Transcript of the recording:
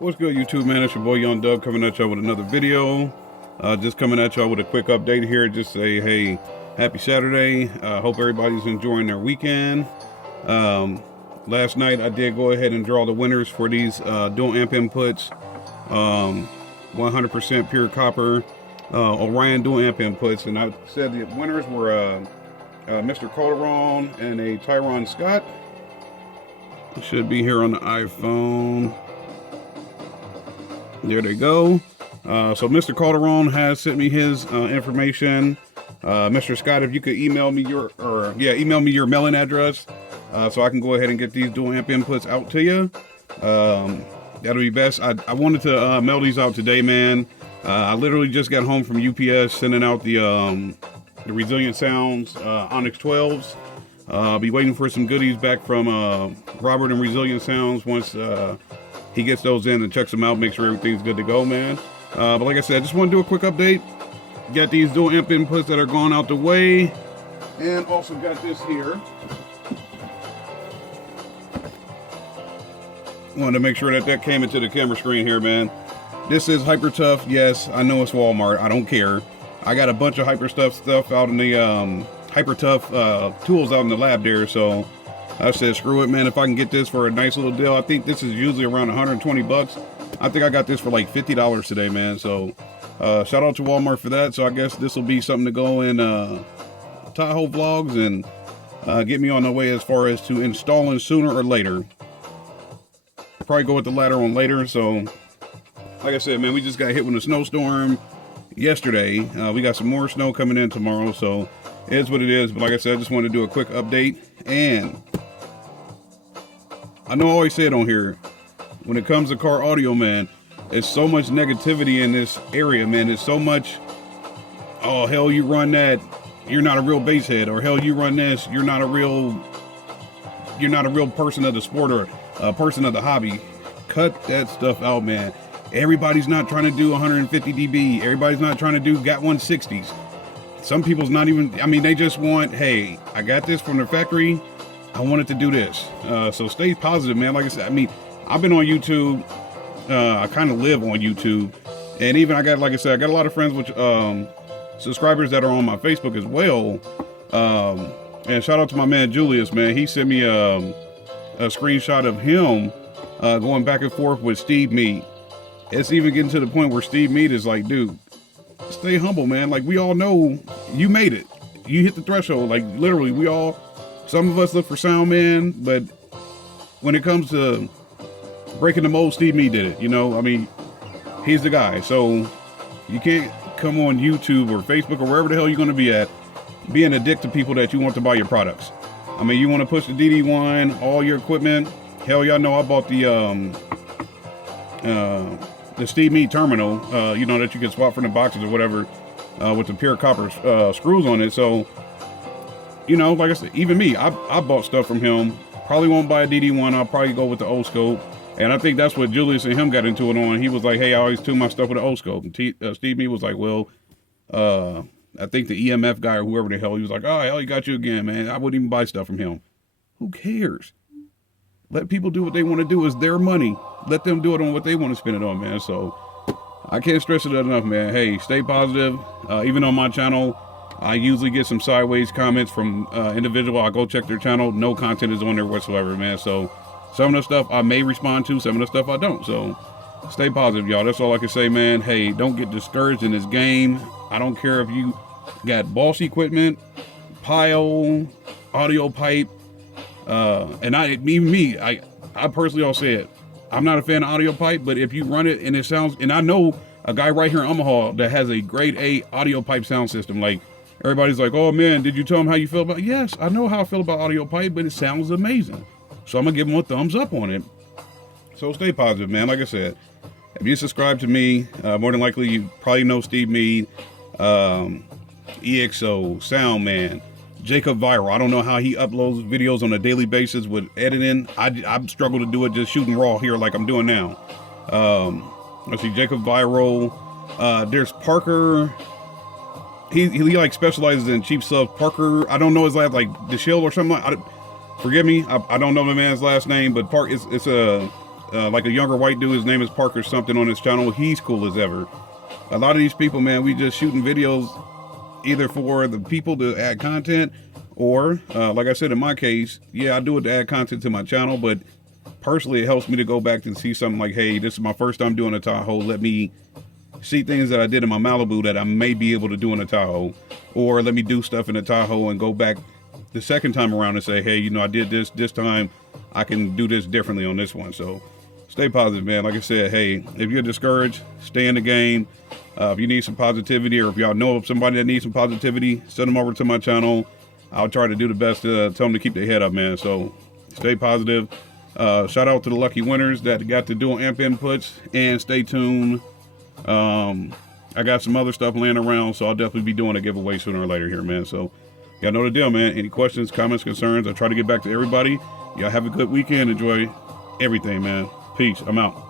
What's good, YouTube, man? It's your boy Young Dub coming at y'all with another video. Just coming at y'all with a quick update here. Just say, hey, happy Saturday. Hope everybody's enjoying their weekend. Last night I did go ahead and draw the winners for these dual amp inputs. 100% pure copper Orion dual amp inputs, and I said the winners were Mr. Calderon and a Tyron Scott. It should be here on the iPhone. There they go. So Mr. Calderon has sent me his information. Mr. Scott, if you could email me your mailing address, so I can go ahead and get these dual amp inputs out to you. That'll be best. I wanted to mail these out today, man. I literally just got home from UPS sending out the Resilient Sounds Onyx 12s. I'll be waiting for some goodies back from Robert and Resilient Sounds once he gets those in and checks them out, make sure everything's good to go, man. But like I said, I just want to do a quick update. Got these dual amp inputs that are going out the way, and also got this here. Wanted to make sure that that came into the camera screen here, man. This is Hyper Tough. Yes, I know it's Walmart. I don't care. I got a bunch of Hyper Tough stuff out in the Hyper Tough tools out in the lab there, so I said, screw it, man. If I can get this for a nice little deal, I think this is usually around 120 bucks. I think I got this for like $50 today, man. So shout out to Walmart for that. So I guess this will be something to go in Tahoe vlogs and get me on the way as far as to installing sooner or later. Probably go with the latter on later. So like I said, man, we just got hit with a snowstorm yesterday. We got some more snow coming in tomorrow, so it is what it is. But like I said, I just wanted to do a quick update. And I know I always say it on here, when it comes to car audio, man, there's so much negativity in this area, man. There's so much, oh, hell, you run that, you're not a real bass head, or hell, you run this, you're not a real person of the sport or a person of the hobby. Cut that stuff out, man. Everybody's not trying to do 150 dB. Everybody's not trying to do GAT 160s. Some people's not even, I mean, they just want, hey, I got this from the factory, I wanted to do this. So stay positive, man. Like I said, I mean, I've been on YouTube. I kind of live on YouTube. And even I got, like I said, I got a lot of friends with subscribers that are on my Facebook as well. And shout out to my man Julius, man. He sent me a screenshot of him going back and forth with Steve Mead. It's even getting to the point where Steve Mead is like, dude, stay humble, man. Like, we all know you made it. You hit the threshold. Like, literally, some of us look for sound, man, but when it comes to breaking the mold, Steve Mead did it, you know? I mean, he's the guy. So you can't come on YouTube or Facebook or wherever the hell you're going to be at, being a dick to people that you want to buy your products. I mean, you want to push the DD1, all your equipment. Hell, y'all know I bought the Steve Mead terminal, you know, that you can swap from the boxes or whatever, with the pure copper screws on it. So, you know, like I said, even me, I bought stuff from him. Probably won't buy a DD1. I'll probably go with the O scope. And I think that's what Julius and him got into it on. He was like, hey, I always tune my stuff with an O scope. And Steve Mead was like, well, I think the EMF guy or whoever the hell, he was like, oh, hell, he got you again, man. I wouldn't even buy stuff from him. Who cares? Let people do what they want to do. It's their money. Let them do it on what they want to spend it on, man. So I can't stress it enough, man. Hey, stay positive. Even on my channel, I usually get some sideways comments from individual. I go check their channel. No content is on there whatsoever, man. So some of the stuff I may respond to, some of the stuff I don't. So stay positive, y'all. That's all I can say, man. Hey, don't get discouraged in this game. I don't care if you got Boss equipment, pile, audio pipe, and I personally, I'll say it, I'm not a fan of audio pipe, but if you run it and it sounds, and I know a guy right here in Omaha that has a grade A audio pipe sound system. Like, everybody's like, oh man, did you tell him how you feel about it? Yes, I know how I feel about audio pipe, but it sounds amazing. So I'm gonna give him a thumbs up on it. So stay positive, man. Like I said, if you subscribe to me, more than likely you probably know Steve Mead, EXO, Soundman, Jacob Viral. I don't know how he uploads videos on a daily basis with editing. I struggle to do it just shooting raw here like I'm doing now. Let's see, Jacob Viral. There's Parker. He like specializes in cheap stuff. Parker, I don't know his last, like DeShield or something. Forgive me, I don't know the man's last name, but it's a like a younger white dude, his name is Parker something on his channel. He's cool as ever. A lot of these people, man, we just shooting videos either for the people to add content, or like I said, in my case, yeah, I do it to add content to my channel, but personally it helps me to go back and see something like, hey, this is my first time doing a Tahoe. Let me see things that I did in my Malibu that I may be able to do in a Tahoe, or let me do stuff in a Tahoe and go back the second time around and say, hey, you know, I did this time, I can do this differently on this one. So stay positive, man. Like I said, hey, if you're discouraged, stay in the game. If you need some positivity, or if y'all know of somebody that needs some positivity, send them over to my channel. I'll try to do the best to tell them to keep their head up, man. So stay positive. Shout out to the lucky winners that got the dual amp inputs, and stay tuned. I got some other stuff laying around, so I'll definitely be doing a giveaway sooner or later here, man. So y'all know the deal, man. Any questions, comments, concerns, I try to get back to everybody. Y'all have a good weekend. Enjoy everything, man. Peace. I'm out.